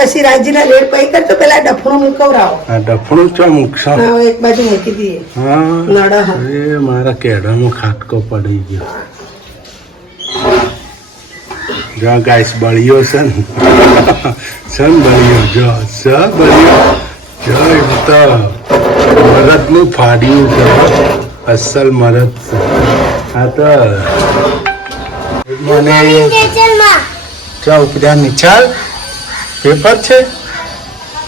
પછી રાજીના લેડ પૈ કરતો પેલા ડફણું મૂકવરાવો. આ ડફણું ચો મૂકશો? હા, એક બાજુ મૂકી દઈએ. હા નડા હા. એ મારા કેળામાં ખાટકો પડી ગયો. જો ગાઈસ બળિયો છે ને સન બળિયો જો સ બળિયો જો એમ તો મરદનું ફાડ્યું છે, અસલ મરદ છે આ તો. મને ચા ઉપડ્યા નિચાલ પેપર છે.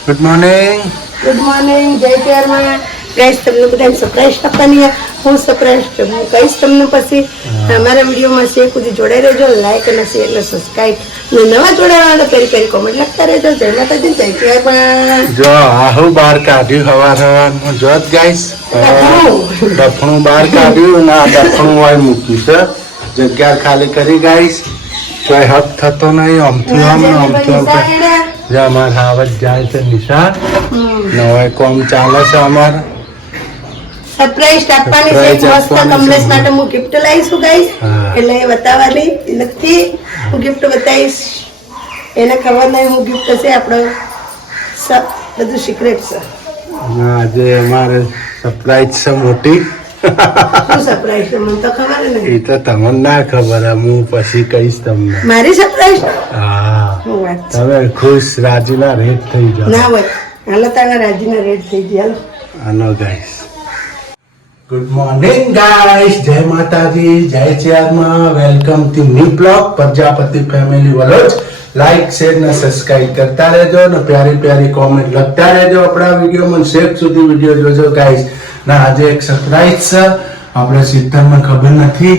Good morning. ગુડ મોર્નિંગ, જય કેરમાં. ગાઈસ તમને બધાને સરપ્રાઈઝ આપવાની. હું સરપ્રાઈઝ હું કહીશ તમને પછી. અમારા વિડીયોમાં શેર સુધી જોડાઈ રહેજો. લાઈક અને શેર અને સબસ્ક્રાઈબ ને નવા જોડાવાના પેરી કોમેન્ટ લખતા રહેજો. જય માતાજી, જય કેરમાં. જો આહુ બહાર કાઢ્યું હવારમાં જોત ગાઈસ, ડફણું બહાર કાઢ્યું ને આ ડફણું હોય મૂક્યું છે. જગ્યા ખાલી કરી ગાઈસ. કોઈ હક થતો નહીં. આમથી આમ ને આમથી આમ. અમારે આવત જાય છે નિશા ને હવે કોમ ચાલે છે અમારે. સરપ્રાઈઝ આપવાની છે. મસ્ત કમલેશ માટે હું ગિફ્ટ લાવીશું ગાઈસ. એટલે એ બતાવવાની નથી. હું ગિફ્ટ બતાવીશ. એને ખબર નહીં હું ગિફ્ટ હશે. આપણો બધું સિક્રેટ છે. આજે અમારે સરપ્રાઈઝ છે મોટી. શું સરપ્રાઈઝ છે મને તો ખબર નહીં. એ તો તમને ના ખબર, હું પછી કહીશ તમને. મારી સરપ્રાઈઝ? હા, શું વાત છે. તમે ખુશ રાજીના રેટ થઈ જાવ. ના હોય હાલો તારા રાજીના રેટ થઈ ગયા. Hello guys. Good morning guys, જય માતાજી, જય ચેરમાં. Welcome to new blog Prajapati family vlog. Like share ને સબસ્ક્રાઇબ કરતા રહેજો ને પ્યારી પ્યારી કોમેન્ટ લખતા રહેજો. આપણા વિડીયોમાં શેક સુધી વિડીયો જોજો ગાઈસ. ના આજે એક સરપ્રાઈઝ છે. આપણે સિસ્ટમમાં ખબર નથી.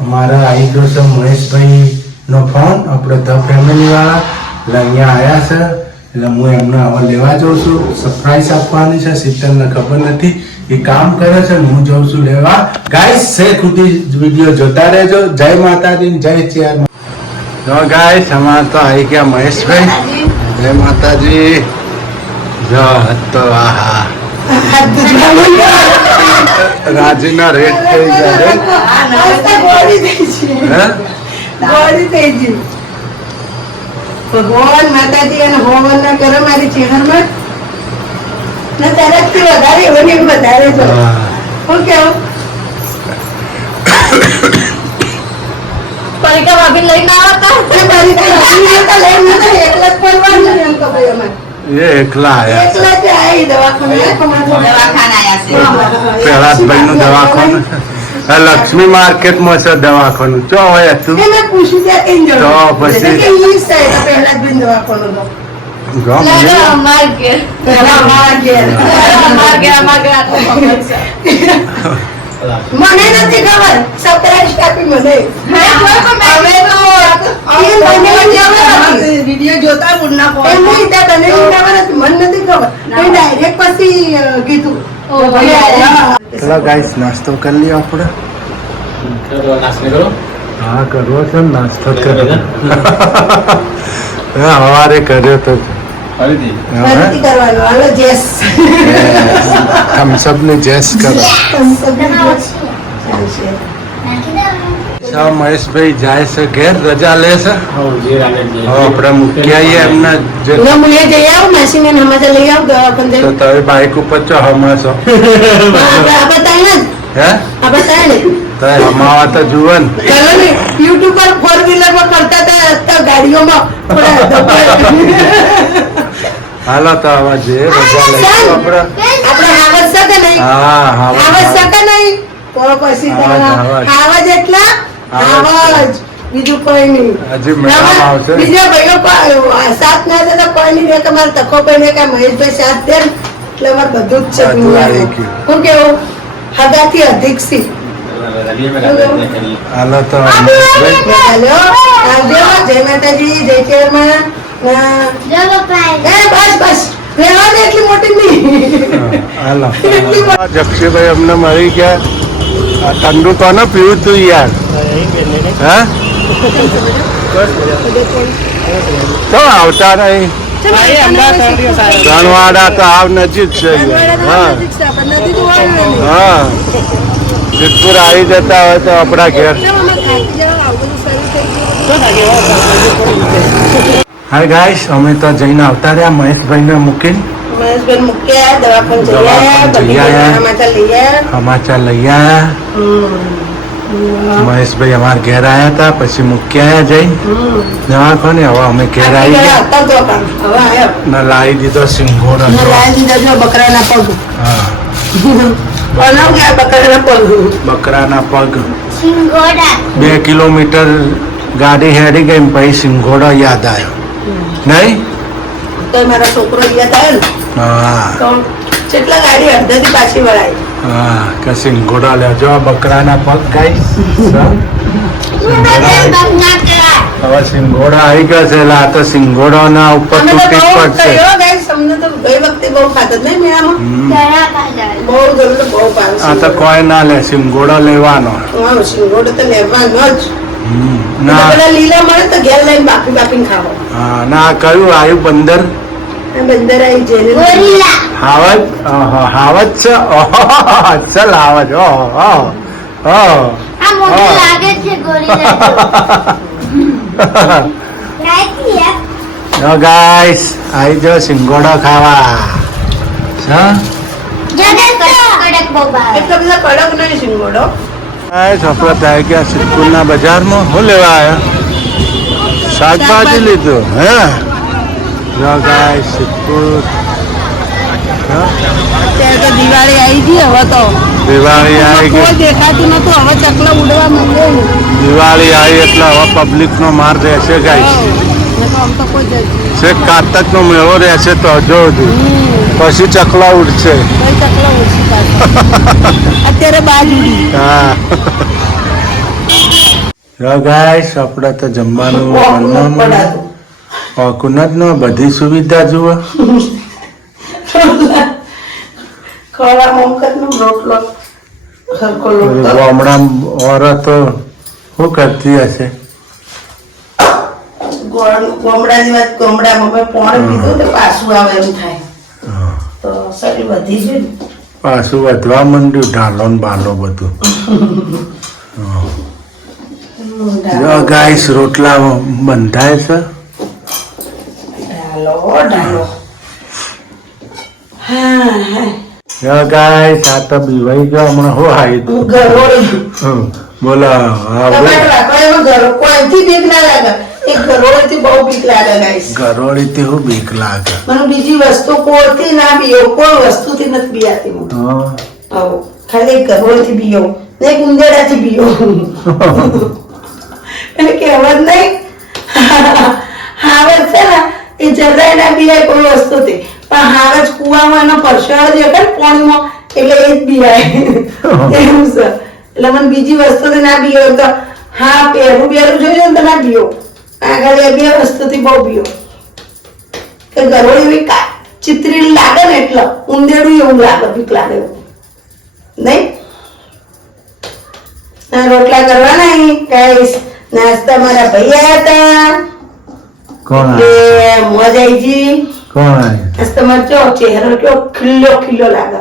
અમારા આવી ગયો છે મહેશભાઈ નો ફોન, આપણે ધ ફેમિલી વાળા. એટલે અહીંયા આવ્યા છે એટલે હું એમને હવે લેવા જાઉં છું. સરપ્રાઈઝ આપવાની છે. સિસ્ટમને ખબર નથી. એ કામ કરે છે ને હું જાઉં છું લેવા. ગાઈસ શેક સુધી વિડીયો જોતા રહેજો. જય માતાજી, જય ચેર. જો ગાઈસ અમારે તો આવી ગયા મહેશભાઈ. જય માતાજી. જો તો આહા રાજીના રેટ થઈ જાય. ભગવાન માતાજી અને ભગવાન ના કરો મારી ચેહરમાં ને તરફથી વધારે એવને વધારે છે. હું કેવું પરીક્ષા ભાભી લઈને આવતા એકલા જ પડવાનું એમ તો ભાઈ અમારે એ એકલા આયા એકલા જ આવી દવાખાને પ્રહલાદભાઈ નું દવાખાનું છે. આ લક્ષ્મી માર્કેટમાં છે દવાખાનું. ચો હોય હતું એને પૂછી દે કેમ જો તો પછી કે ઇંગ્લિશ થાય પહેલા જ બિન દવાખાનું તો અમાર ઘેર મને નથી ખબર. સરપ્રાઈઝ આપી મને વિડીયો જોતા પૂર્ણા મને નથી ખબર. ડાયરેક્ટ પછી કીધું ચલો ગાઈસ નાસ્તો કરી લઈએ આપણે. હા કરવો છે ને નાસ્તો કર્યો. સવારે કર્યો તો ફરીથી કરવાનું. હાલો જેસ થમ્સઅપ ની જેસ કરો. મહેશભાઈ જાય છે ઘેર, રજા લે છે. આપણે મૂકી આવીએ એમને. હું જઈ આવું માસીને નમાઝ લઈ આવું દવાખાને. તો તમે બાઈક ઉપર ચો હમાશો? હે તો હમાવા તો જુઓ ને. યુટ્યુબ પર 4-વ્હીલર માં કરતા હતા ગાડીઓમાં. હાલો તો હવે જે રજા લઈશું આપણે. આપણે હાવજ શકે નહીં. હા હાવજ શકે નહીં તો પછી હાવજ એટલા હાવજ બીજું કોઈ નહીં. હજી મેળામાં આવશે. બીજા ભાઈઓ સાથ ના દે તો કોઈ નહીં. કે મારે તકો ભાઈ કે મહેશભાઈ સાથ દે એટલે અમારે બધું જ છે. હું કેવું હગાથી અધિક સી. હાલો તો જય માતાજી, જય ચેરમાં. બસ રહેવા દે એટલી મોટી નહીં. હાલો જક્ષુભાઈ અમને મળી ગયા. ઠંડુ તો ને પીવું તું યાર. હા તો આવતા નહીં. ધનવાડા તો આવ નજીક છે. હા હા સિદ્ધપુર આવી જતા હોય તો આપણા ઘેર. હાય ગાઈસ, અમે તો જઈને આવતા રહ્યા મહેશભાઈને મૂકીને. મહેશભાઈ મૂક્યા, દવાખાને જઈ આવ્યા, દવાખાને જઈ આવ્યા. સમાચાર લઈ આવ્યા. સમાચાર લઈ આવ્યા. મહેશભાઈ અમારા ઘેર આવ્યા હતા, પછી મૂકી આવ્યા જઈ દવાખાને. હવે અમે ઘેર આવી ગયા હતા તો પણ હવે આવ્યો. ને લાવી દીધો સિંગોડો. અને લાવી દીધા જો બકરાના પગ. હા, બનાવ ગયા બકરાના પગ. બકરાના પગ. સિંગોડા 2 કિલોમીટર ગાડી હેડી ગઈ ને પછી સિંગોડો યાદ આવ્યો નહીં? તો મારો છોકરો યાદ આવ્યો ને હા તો કેટલા ગાડી અડધેથી પાછી વળાય. હા, કે સિંગોડો લેજો બકરાના પગ ગાઈસ. હવે સિંગોડો આવી ગયો છે એટલે આ તો સિંગોડો ના ઉપર અમે તો તૂટી બહુ પડશે. કર્યો guys, અમને તો ગઈ વખતે બહુ ખાધા નહીં મેળામાં. ઘણા ખાધા બહુ જરૂર બહુ પાડું. આ તો કોઈ ના લે, સિંગોડો લેવાનો. હા, શિંગોડો તો લેવાનો જ. ના પેલા લીલા મળે તો ઘેર લઈને બાફીને ખાવો. હા, ના કયું આવ્યું બંદર? આ બંદર આવી જેને ગોરીલા હાવજ. હાવજ છે. ચલ હાવજ. આ મોટી લાગે છે ગોરીલા જો ગાઈસ, આવી જો સિંગોડો ખાવા. હા કડક બહુ ભાવે એટલો બધા કડક નહીં શિંગોડો. છોકરા આવી ગયા સિદ્ધપુરના બજારમાં. શું લેવા આવ્યા? શાકભાજી લીધું. હે જો ગાઈસ, સિદ્ધપુર. અત્યારે તો દિવાળી આવી ગઈ હવે તો દિવાળી આવી કોઈ ગઈ. દેખાતું નતું, હવે ચકલા ઉડવા માંડે ને. દિવાળી આવી એટલે હવે પબ્લિક નો માર રહેશે ગાઈસ. ને તો આમ તો કોઈ છેક કારતક નો મેળો રહેશે તો હજુ પછી ચકલા ઉડશે. કોઈ ચકલા ઓછી પાછી. અત્યારે બાજ ઉડી. હા. જો ગાઈસ, આપણે તો જમવાનું બનાવવાનું. કુનત નો બધી સુવિધા જુઓ. ખોળા મોમકતનો રોટલો હરખો લોટો. ગામડા ઓરતો શું કરતી હશે? ગોમડાની વાત ગોમડામાં મેં પાણી પીધું તો પાછું આવે એમ થાય તો શરીર વધી ગયું ને. પાછું વધવા માંડ્યું, ઢાલો ને બાલો બધું. જો ગાઈસ, રોટલા બંધાય છે. ઢાલો ઢાલો. હા હા. જો ગાઈસ, આ તો બીવાઈ ગયો હમણાં. શું આવી ગરોળી. બોલો. હા, ટમાટર રાખો એમાં કોઈથી બીક ના લાગે. એક ગરોળીથી બહુ બીક લાગે guys. ગરોળી થી શું બીક લાગે? મને બીજી વસ્તુ કોઈથી ના બીયો, કોઈ વસ્તુથી નથી બીયાતી હું. હા. આવો ખાલી એક ગરોળીથી બીયો ને એક ઉંદેડાથી બીયો. એટલે કહેવત નહીં, હાવજ છે ને એ જરાય ના બીયાય કોઈ વસ્તુથી, પણ હાવજ કુવામાં એનો પરસેવો દેખાય ને પાણીમાં એટલે એ જ બીયાય. એવું છે. એટલે મને બીજી વસ્તુથી ના બીયો તો હા પહેરું જોઈ ને તો ના બીયો. આ ખાલી બે વસ્તુથી બહુ બીયો. કે ગરોળી ચિત્રી લાગે ને એટલે ઉંદેડું એવું લાગે, બીક લાગે એવું નહીં. રોટલા કરવાના ગાઈસ. નાસ્તા મારા ભાઈ આવ્યા હતા કોણ એટલે મોજ આવી ગઈ. કોણ આવ્યું? આજ તમારો કેવો ચહેરો કેવો ખીલ્લો ખીલ્લો લાગે,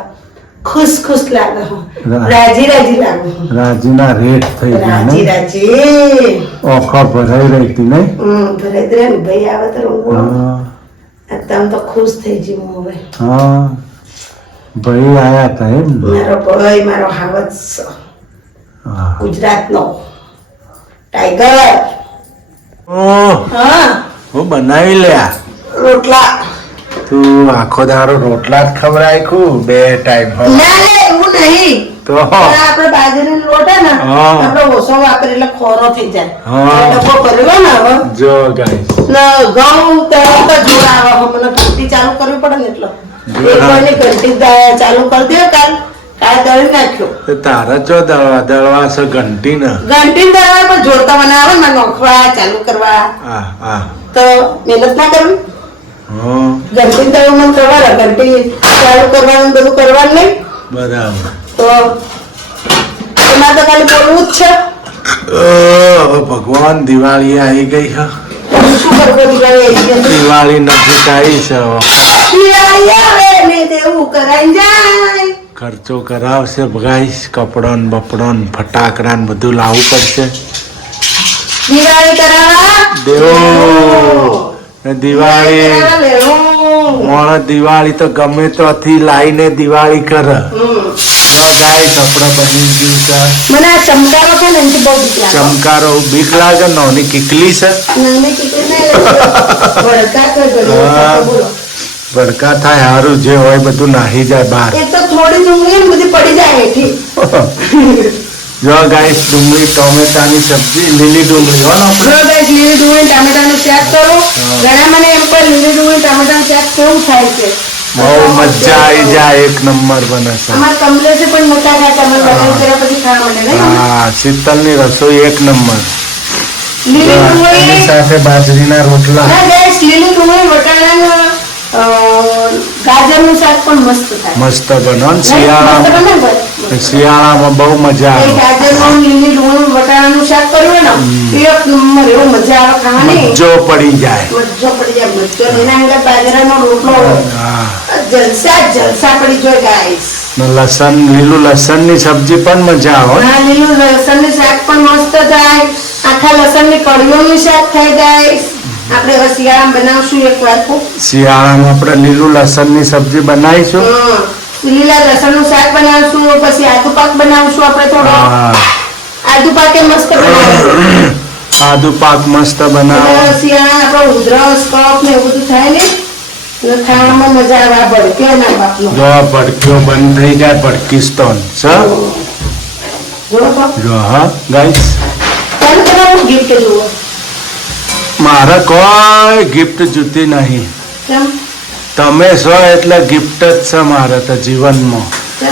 ખુશ ખુશ લાગે, રાજી રાજી લાગે. રાજીના રેટ થઈ ગયા રાજી ને? રાજી. ઓખો ભરાઈ રહી હતી નહીં? ભરે દે ને ભાઈ આવે તો રંગો. હા. તમે તો ખુશ થઈ જી હું હવે. હા, ભાઈ આયા હતા એમ ને? મારો ભાઈ મારો હાવજ હા. ગુજરાતનો ટાઈગર. ઓહ, હા હું બનાવી લ્યા. રોટલા તું આખો દારો રોટલા જ ખવડાવ્યું 2 ટાઈમ. ના લે એવું નહીં. તો આપણે બાજરીનો લોટ હે ને હા. આપણે ઓછો વાપરે એટલે ખોરો થઈ જાય. હા. ડબ્બો ભરેલો ને હવે જો ગાઈસ, ના ઘઉં તરત જ જોર આવે. હવે મને ઘંટી ચાલુ કરવી પડે ને એટલે એક વારની ઘંટી ચાલુ કરી દે. કાલ દળી નાખ્યો. તો તારા ચો દળવા છે ઘંટી ને? ઘંટી દળવા પણ જોડતા મને આવે ને નોખવા ચાલુ કરવા આ તો મહેનત ના કરવી. હા, ઘંટી દળવા મને ખબર હે, ઘંટી ચાલુ કરવાનું બધું કરવાનું નહીં બરાબર. તો એમાં તો ખાલી બોલવું જ છે. હવે ભગવાન દિવાળી આવી ગઈ છે. શું કરવું દિવાળી આવી ગઈ. દિવાળી નજીક આવી છે. હવે દિવાળી આવે ને તેવું કરાઈ જાય. ખર્ચો કરાવશે ગાઈસ. કપડો ને બપડો ને ફટાકડા ને બધું લાવવું પડશે. દિવાળી કરાવવા દેવો ને દિવાળી મોણ દિવાળી તો ગમે ત્યાંથી લાઈને દિવાળી કરે. તો ગાઈસ આપણે બની ગયું છે. મને આ ચમકારો છે ને એનાથી બહુ બીક લાગે. ચમકારો બીક લાગે. નાની કીકલી છે. નાની કીકલી નહીં ભડકા છે બોલો. ભડકા થાય હારું જે હોય બધું નાહી જાય બહાર. એ તો થોડી ડુંગળી ને બધી પડી જાય હેઠી. જો ગાઈસ ડુંગળી ટોમેટાની સબ્જી લીલી ડુંગળી હો ને જો ગાઈસ લીલી ડુંગળી ટામેટાનું શાક કરો. ઘણા મને એમ પણ લીલી ડુંગળી ટામેટાનું શાક કેવું થાય છે. બહુ મજા આવી જાય. એક નંબર બને છે. અમારા કમલેશે પણ નતા ખાતા. અમે લગ્ન કર્યા પછી ખાવા મળે નહીં. હા શીતલની રસોઈ એક નંબર. લીલી ડુંગળી એની સાથે બાજરીના રોટલા. હા ગાઈસ લીલી ડુંગળી વટાણા ગાજરનું શાક પણ મસ્ત થાય. મસ્ત બનો ને શિયાળામાં બહુ મજા આવે. ગાજરનું લીલી ડુંગળી વટાણાનું શાક કર્યું ને એક નંબર એવું મજા આવે ખાવાની. મજો પડી જાય. મજો પડી જાય. મજો એના અંદર બાજરાનો રોટલો હા જલસા પડી જાય ગાઈસ. ને લસણ લીલું લસણની સબ્જી પણ મજા આવે. હા લીલું લસણનું શાક પણ મસ્ત થાય. આખા લસણની કળીઓનું શાક થાય ગાઈસ. આપણે હવે શિયાળામાં બનાવશું એક વાર. શિયાળામાં આપણે લીલું લસણની સબ્જી બનાવીશું. લીલા લસણનું શાક બનાવશું. પછી આદુ પાક બનાવશું. આપણે થોડો આદુ પાક એ મસ્ત બનાવશું. આદુ પાક મસ્ત બનાવો. શિયાળા આપણે ઉધરસ કફ ને એવું બધું થાય ને ખાવામાં મજા આવે. આ ભડક્યો ના બાપનો જો ભડક્યો બંધ થઈ જાય. ભડકીસ્તોન જો હા ગાઈસ. ગિફ્ટ જુઓ. મારે કોઈ ગિફ્ટ જોતી નહીં. તમે છો એટલે ગિફ્ટ જ છે મારે તો જીવનમાં.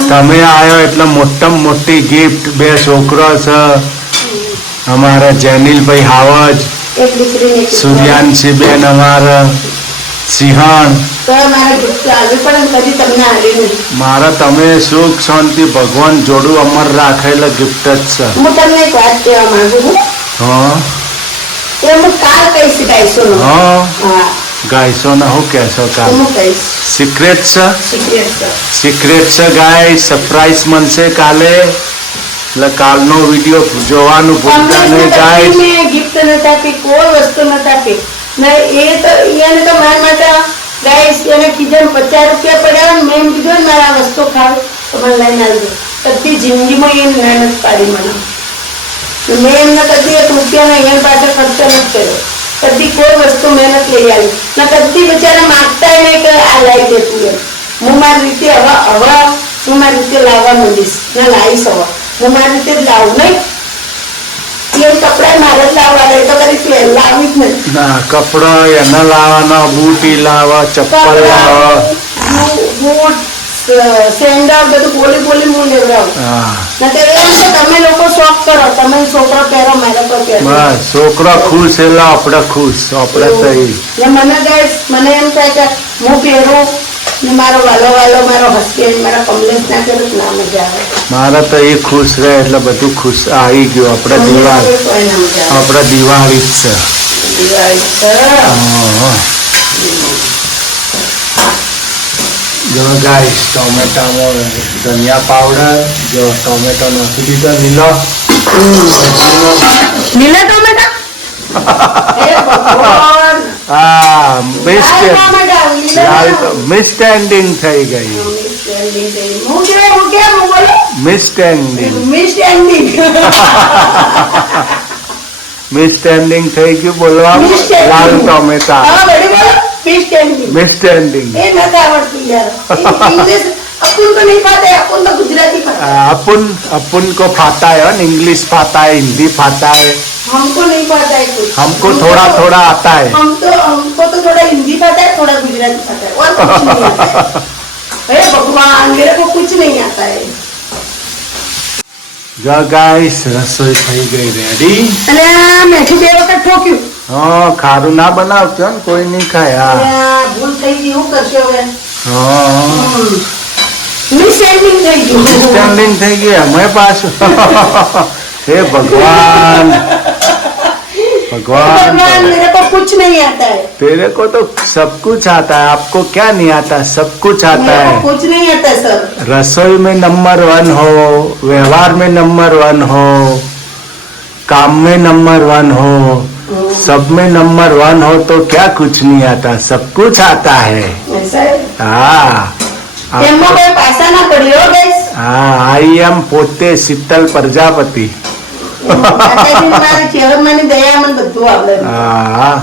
તમે આવ્યો એટલે મોટામાં મોટી ગિફ્ટ. 2 છોકરો છે અમારા જેનિલભાઈ હાવજ, સૂર્યાંશી બેન અમારા સિંહણ. મારા તમે સુખ શાંતિ ભગવાન જોડું અમર રાખેલા ગિફ્ટ જ છે. હું તમને એક વાત કહેવા માંગુ છું. હા ગાઈસો ને હું કહેશો કાલ સિક્રેટ છે. સિક્રેટ છે ગાય. સરપ્રાઈઝ મળશે કાલે. એટલે કાલનો વિડીયો જોવાનું ભૂલતા નહીં ગાઈસ. ગિફ્ટ નથી આપી. કોઈ વસ્તુ નથી આપી. એ તો એને તો મારા માટે ગાઈસ એને કીધું 50 રૂપિયા પડ્યા. મેં એમ કીધું મારે આ વસ્તુ ખાવ તો મને લઈને આવજો. બધી જિંદગીમાં એ મહેનત પાડી મને. મેં એમને કદી 1 રૂપિયાનો અહીંયા પાસે ખર્ચો નથી કર્યો. કદી કોઈ વસ્તુ મહેનત લઈ આવી ના. કદી બિચારા માગતા નહીં કે આ લાવી દેતું એમ. હું મારી રીતે હવે હું મારી રીતે લાવવા માંડીશ ને લાવીશ. હવે હું મારી રીતે જ લાવું નહીં. એમ કપડા મારે જ લાવવા રહે તો કરી લાવી જ નહીં. ના કપડો એના લાવવાના. બૂટ લાવવા, ચપ્પલ લાવવા, બૂટ સેન્ડલ બધું બોલી હું લેવડાવું. તમે લોકો શોખ કરો. તમે છોકરો પહેરો મારા પર પહેરો. બસ છોકરો ખુશ એટલે આપણે ખુશ. આપણે તો મને ગાઈસ મને એમ થાય કે હું પહેરું ને મારો વાલો મારો હસબન્ડ મારા કમલેશ ના પહેરું ના મજા આવે. મારા તો એ ખુશ રહે એટલે બધું ખુશ આવી ગયું. આપણે દિવાળી જ છે. જો ગાઈસ ટોમેટામાં ધનિયા પાવડર. જો ટોમેટો નાખી દીધો લીલો. લીલા ટોમેટા હા મિસસ્ટેન્ડિંગ થઈ ગઈ. મિસસ્ટેન્ડિંગ થઈ ગયું બોલવા. લાલ ટોમેટા મિસસ્ટેન્ડિંગ. अपन को फाता है और इंग्लिश फाता है, हिंदी फाता है. हमको नहीं पता है कुछ. हमको थोड़ा थोड़ा आता है. हमको तो थोड़ा हिंदी पता है, थोड़ा गुजराती पता है, और कुछ नहीं आता है. अरे भगवान मेरे को कुछ नहीं आता है. જો ગાઈસ રસોઈ થઈ ગઈ રેડી. અને આ મેઠી 2 વખત ઠોક્યું. હા ખારું ના બનાવજો ને કોઈ નહીં ખાય. હા ભૂલ થઈ ગઈ. હું કરશે હવે? હા મિસસ્ટેન્ડિંગ થઈ ગયું. મિસસ્ટેન્ડિંગ થઈ ગઈ અમે પાછું. हे भगवान भगवान मेरे को कुछ नहीं आता है. तेरे को तो सब कुछ आता है. आपको क्या नहीं आता? सब कुछ आता मेरे है. को कुछ नहीं आता सर. रसोई में नंबर 1 हो, व्यवहार में नंबर 1 हो, काम में नंबर 1 हो, सब में नंबर 1 हो तो क्या कुछ नहीं आता, सब कुछ आता है. ऐसा है हाँ એમાં કોઈ પાસા ના પડ્યો ગાઈસ हाँ, आई एम પોતે શીતલ પ્રજાપતિ. મારી ચહેરામાંની દયા મને બધું આવડે હા,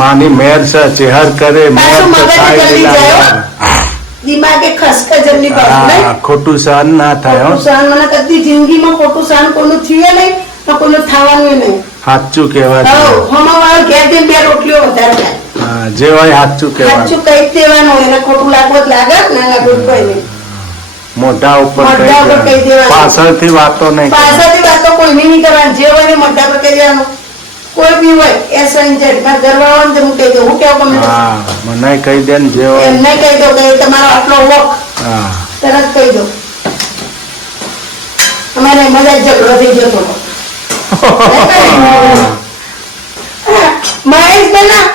માની મેર છે, ચેહર કરે મેર પાછું તો મગજ થાય જલ્દી પેલા. જાય. દિમાગે ખસકા જલ્દી પડે હા, નહીં? ખોટું સહન ના થાય હો. ખોટું સહન મને કદી જિંદગીમાં ખોટું સહન કોઈનું થયું નહીં ને કોઈનું થવાનું નહીં. સાચું કહેવાય. હઉ, હમાવાળો ઘેર જઈને 2 રોટલીઓ વધારે ખાય. હા, જે હોય સાચું કહેવાય. સાચું કહી જ દેવાનું. એને ખોટું લાગવું જ લાગે ના લાગવું જ કોઈ નહીં. મોઢા ઉપર મોઢા ઉપર કહી દેવાનું. પાછળથી વાતો નહીં કરવાની. પાછળથી વાતો કોઈની નહીં કરવાની. જે હોય ને મોઢા પર કહી દેવાનું. કોઈ બી હોય એસ એન ઝેડ મારા ઘરવાળાને તો હું કહી દઉં. હું કેવું ગમે તે. હા, મને કહી દે ને જે હોય. એમને કહી દઉં કે તમારો આટલો વોક હા, તરત કહી દઉં. અમારે મજા ઝઘડો થઈ જતો હતો. મહેશભાઈના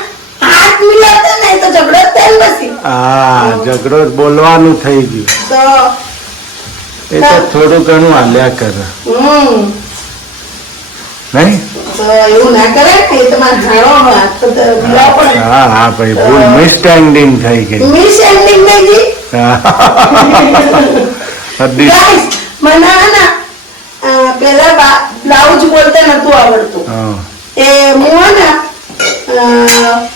હાથ મિલાવતા ને તો ઝઘડો જ થાય ને પછી. હા, ઝઘડો જ બોલવાનું થઈ ગયું. તો એ તો થોડું ઘણું હાલ્યા કરે નહીં. તો એવું ના કરે ને એ તમારે જાણો હાથ તો મિલાવ પડે. હા હા ભાઈ, ભૂલ મિસસ્ટેન્ડિંગ થઈ ગઈ. મિસ એન્ડિંગ નહીં જી. હદી. Guys, મને હે ને પેલા બ્લાઉઝ બોલતા નતું આવડતું. હા, એ હું હે ને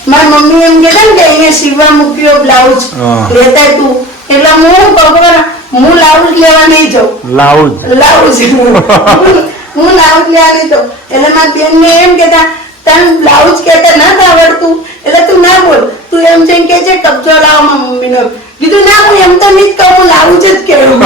મારી મમ્મી એમ કહેતા ને કે અહીંયા સીવવા મૂક્યો બ્લાઉઝ હા. લેતા તું એટલે હું ખબર હું બ્લાઉઝ લેવા નહીં જાઉં. લાઉડ. બ્લાઉઝ હું બ્લાઉઝ લેવા નહીં જાઉં એટલે મારી બેનને એમ કહેતા તને બ્લાઉઝ કહેતા નથી આવડતું એટલે તું ના બોલ, તું એમ જઈને કે છે કબજો લાવો મારી મમ્મીનો. કીધું ના હું એમ તો નહીં જ કહું, હું લાવું જ કહેવું.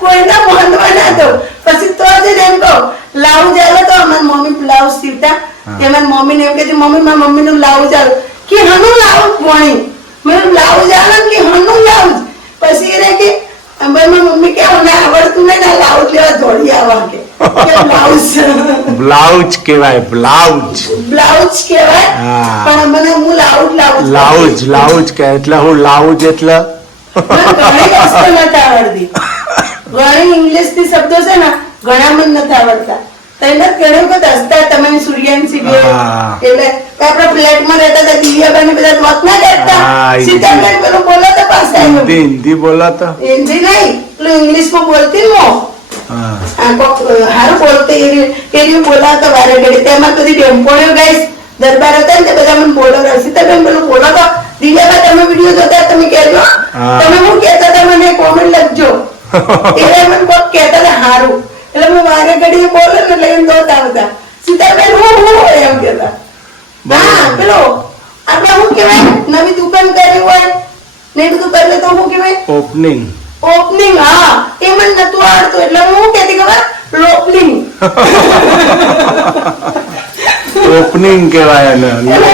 કોઈના બાંધવા ના દઉં. પછી તો જ એમ કહું લાવું ચાલે તો અમારી મમ્મી બ્લાઉઝ સીવતા તે મારી મમ્મીને એમ કહેતી મમ્મી મારી મમ્મીનું બ્લાઉઝ ચાલુ કે હનું લાવું ભણી મેં બ્લાઉઝ આવે કે હનું લાવું. પછી એને કે મારી મમ્મી કે મને આવડતું નહીં ને બ્લાઉઝ લેવા દોડી આવવા કે બ્લાઉઝ બ્લાઉઝ કહેવાય, બ્લાઉઝ. બ્લાઉઝ કહેવાય હા. પણ મને હું લાવું લાઉઝ લાઉઝ કે એટલે હું લાઉઝ એટલે મને ઘણી વસ્તુ નથી આવડતી. ઘણી ઇંગ્લિશ થી શબ્દો છે ને ઘણા મને નથી આવડતા. તને ઘણી વખત હસતા તમે સૂર્યાંશી બે હા. એટલે આપડે ફ્લેટમાં રહેતા હતા દિવ્યાબેન બધા વાત ના કરતા હા, સીતાબેન પેલું બોલાતા પાછા હિન્દી હિન્દી બોલાતા. હિન્દી નહીં પેલું ઇંગ્લિશમાં બોલતી ને હું. હા, હારું બોલતી એ બોલાવતા વારે ઘડી તેમાં બધી ડેમ્પોળીઓ ગાઈસ દરબાર હતા ને તે બધા મને બોલાવતા સીતાબેન પેલું બોલાવતો દિવ્યાબા તમે વિડીયો જોતા તમે કહેજો હા. તમે હું કહેતા હતા મને કોમેન્ટ લખજો. એટલે મને કોક કહેતા હતા હારું એટલે હું વારે ઘડીએ બોલે ને એટલે એમ દોતા હતા સીતાબેન હું એમ કહેતા. હા પેલો આપણે શું કહેવાય નવી દુકાન કરી હોય ને બધું કરી લે તો શું કહેવાય ઓપનિંગ. ઓપનિંગ. હા એ મને નતું આવડતું એટલે હું શું કહેતી ખબર લોપનિંગ. ઓપનિંગ કહેવાય એને. એટલે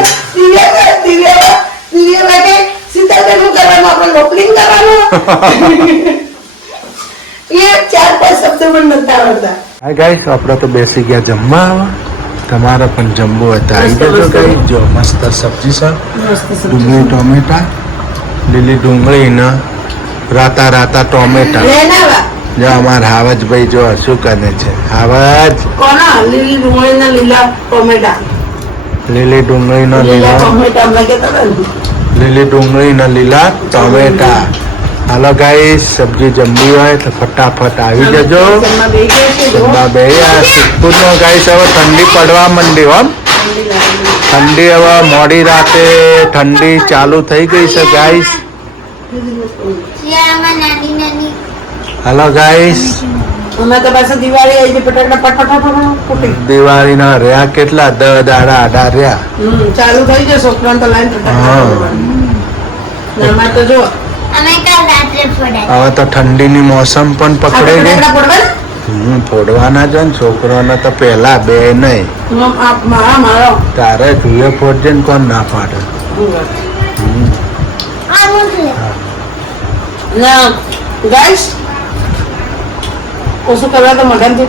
દિવ્યા કે સીતાબેન શું કરવાનું આપણે લોપનિંગ કરવાનું. એ 4-5 શબ્દ પણ નતા આવડતા. હાય ગાઈસ, આપણે તો બેસી ગયા જમવા. તમારે પણ જમવું હોય તો આવી જજો ગાઈસ. જો મસ્ત સબ્જી છે, ડુંગળી ટોમેટા, લીલી ડુંગળી ને રાતા રાતા ટોમેટા. લેનાવા જો અમારા હાવજભાઈ જો શું કરે છે. હાવજ કોના લીલી ડુંગળી ના લીલા ટોમેટા. લીલી ડુંગળી નો લીલા લીલા ટોમેટા અમે કહેતા હતા ને. લીલી ડુંગળી ને લીલા ટોમેટા. હાલો ગાઈસ, સબ્જી જમવી હોય તો ફટાફટ આવી જજો. જમવા બેસી ગયા છે, જો. જમવા બે સિદ્ધપુરનો ગાઈસ હવે ઠંડી પડવા માંડી હો. ઠંડી હવે મોડી રાતે ઠંડી ચાલુ થઈ ગઈ છે ગાઈસ. શિયાળામાં નાની નાની હાલો ગાઈસ, અમે તો પાછું દિવાળી આવી ગઈ ફટાફટ ફટાફટ ફૂટી. દિવાળીના રહ્યા કેટલા 10 દાડા 18 રહ્યા. ચાલુ થઈ જશે છોકરાને તો લાઈન હા. ફટાફટ તો જો અમે કાલ રાત્રે ફોડા હવે તો ઠંડીની મોસમ પણ પકડે આપણે ગઈ. ફટાફટ પડવા ફોડવાના છે ને છોકરાને તો પેલા બે નહીં. મારો તારે જોઈએ ફોડજે ને કોણ ના પાડે. આ મોકલે ના ગાઈસ ઓછું કરવા તો મગનથી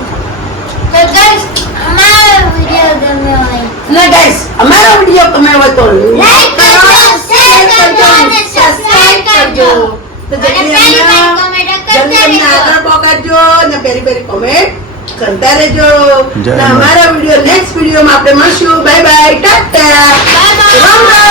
તો ગાઈસ અમારો વિડિયો ગમ્યો હોય ના ગાઈસ અમારો વિડીયો ગમે હોય તો લાઈક કરજો શેર કરજો અને સબસ્ક્રાઇબ કરજો તો અને પહેલી વાર કોમેન્ટ કરતા જલ્દી રહેજો આગળ પહોંચજો અને પેરી પેરી કોમેન્ટ કરતા રહેજો જય અને અમારા વિડીયો નેક્સ્ટ વિડીયોમાં આપણે મળશું બાય બાય ટાટા રામ રામ